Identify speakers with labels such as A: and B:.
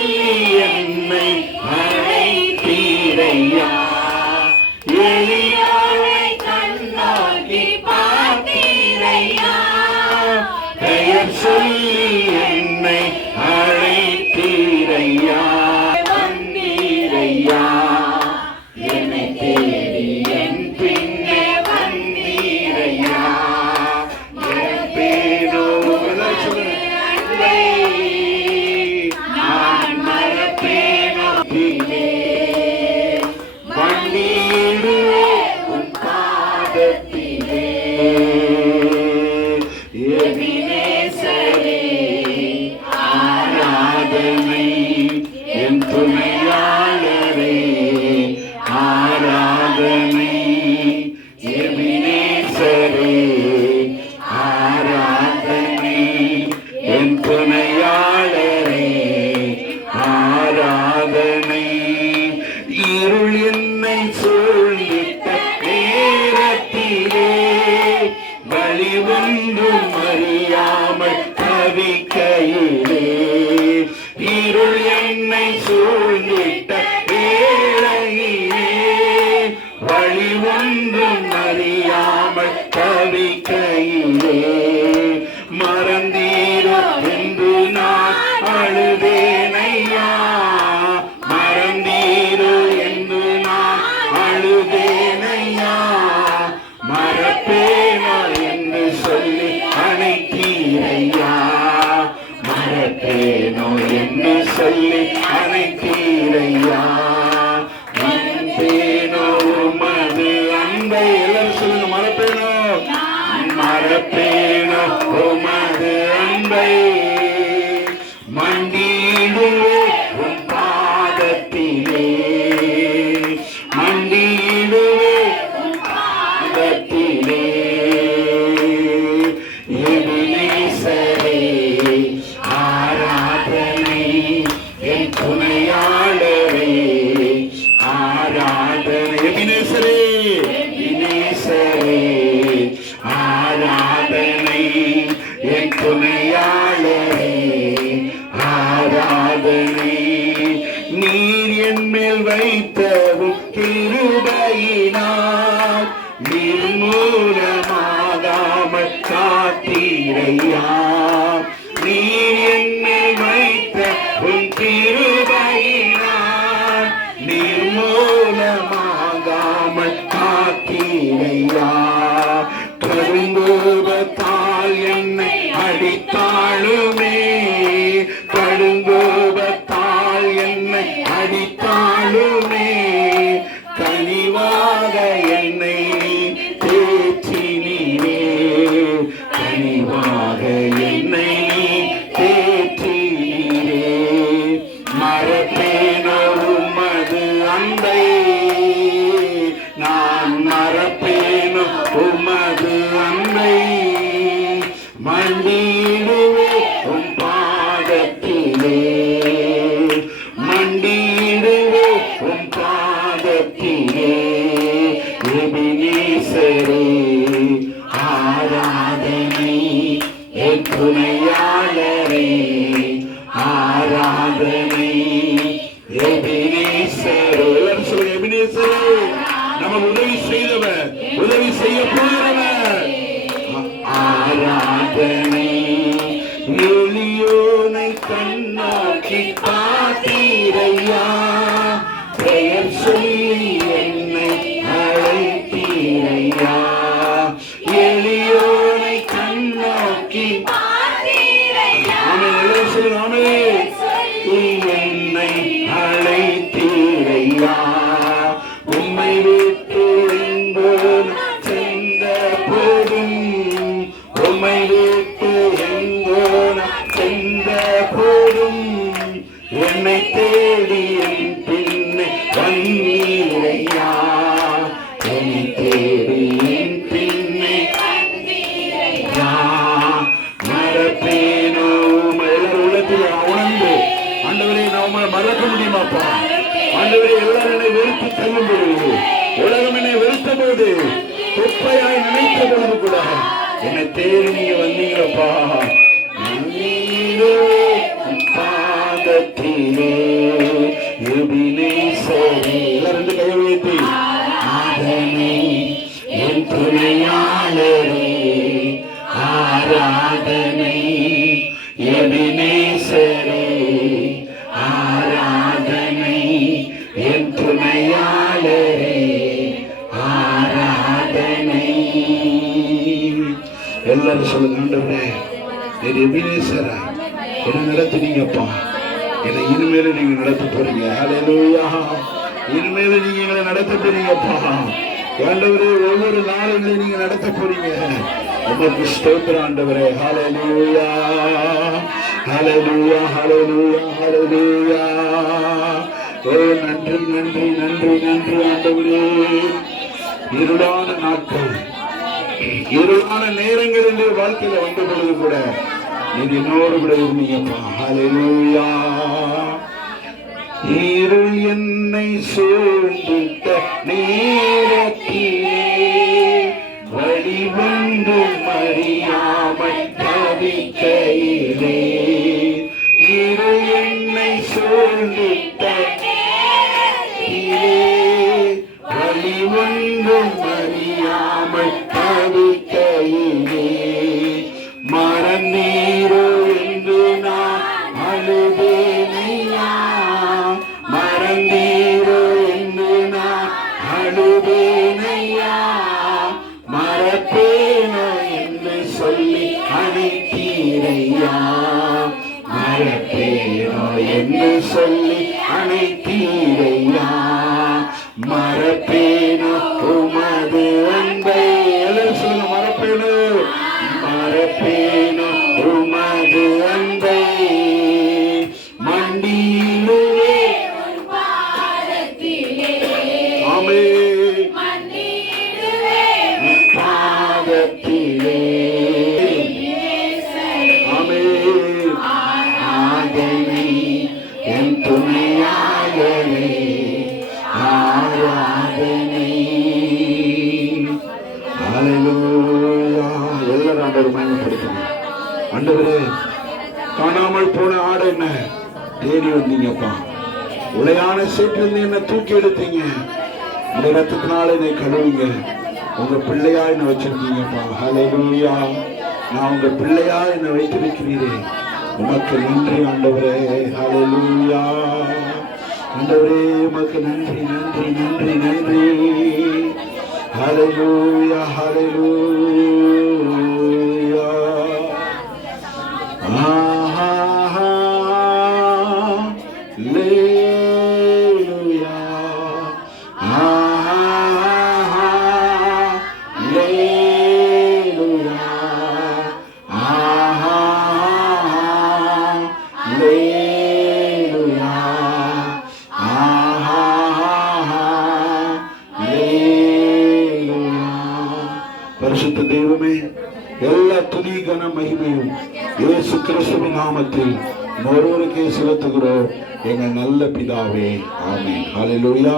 A: Yeah. சூழ்ந்த நேரத்திலே வழி ஒன்றும் அறியாமல் தவிக்கையிலே. இருள் என்னை சூழ்ந்திட்ட வேளையிலே வழி ஒன்றும் அறியாமல் தவிக்க Mumbai. நீர் என் மேல் வைத்தவும் திரு என்னை நீ தேற்றினீரே. கனிவாக என்னை நீ தேற்றினீரே. மறப்பேனோ உமது அன்பை? நான் மறப்பேனோ உமது துணையாளரே ஆராதனை. நமக்கு உதவி செய்தவர் உதவி செய்ய போகிறவர் ஆராதனை. கண்ணா என்னை தேடி நீங்க வந்தீங்களப்பா எல்லாரும் சொல்லுங்க ஆண்டவரே என் எபினேசரா என்ன நடத்துனீங்கப்பா. என்னை இனிமேல நீங்க நடத்த போறீங்க. அலையலூயா இனிமேல நீங்க எங்களை நடத்த போறீங்கப்பா. ஆண்டவரே ஒவ்வொரு நாளில நீங்க நடத்த போறீங்க. உமக்கு ஸ்தோத்திர ஆண்டவரே. ஹalleluya. ஹalleluya ஹalleluya ஹalleluya. ஓ நன்றி நன்றி நன்றி நன்றி ஆண்டவரே. இருளான நாட்கள். இருளான நேரங்கள் என்று வாழ்க்கையில வந்த பொழுது கூட நீர் என்னோடு கூட இருந்தீங்கப்பா. இருள் என்னை சூழ்ந்திட்ட நேரத்திலே வழிவந்து அறியாமல் தவிக்கையிலே. இருள் என்னை சூழ்ந்திட்ட சொல்லி அழைத்தீரையா மறப்பேனோ உமது அன்பை? சொல்லுங்க மறப்பேனோ? மறப்பேனோ உமது அன்பை? மண்டியிலே ஆமே பாதத்திலே ஆராதனை ஹalleluya எல்லாரும் ஆண்டவர் மகிமைப்படுத்துங்க ஆண்டவரே காணாமல் போன ஆடு என்ன? தேடி வந்தீங்கப்பா. உளையான சேற்றிலிருந்து என்ன தூக்கி எடுத்தீங்க? இந்த ரத்தத்தினால என்னை கழுவுங்க. உங்க பிள்ளையா என்ன வச்சிருக்கீங்கப்பா. ஹalleluya நான் உங்க பிள்ளையா என்ன வைத்திருக்கிறீரே. உமக்கு நன்றி ஆண்டவரே. ஹalleluya ஆண்டவரே உமக்கு நன்றி நன்றி நன்றி நன்றி ஹalleluya ஹalleluya எல்லா கன மகிமையும் இயேசு கிறிஸ்துவின் நாமத்தில் ஒருவருக்கே செலுத்துகிறோம். எங்கள் நல்ல பிதாவே ஆமே ஹalleluya.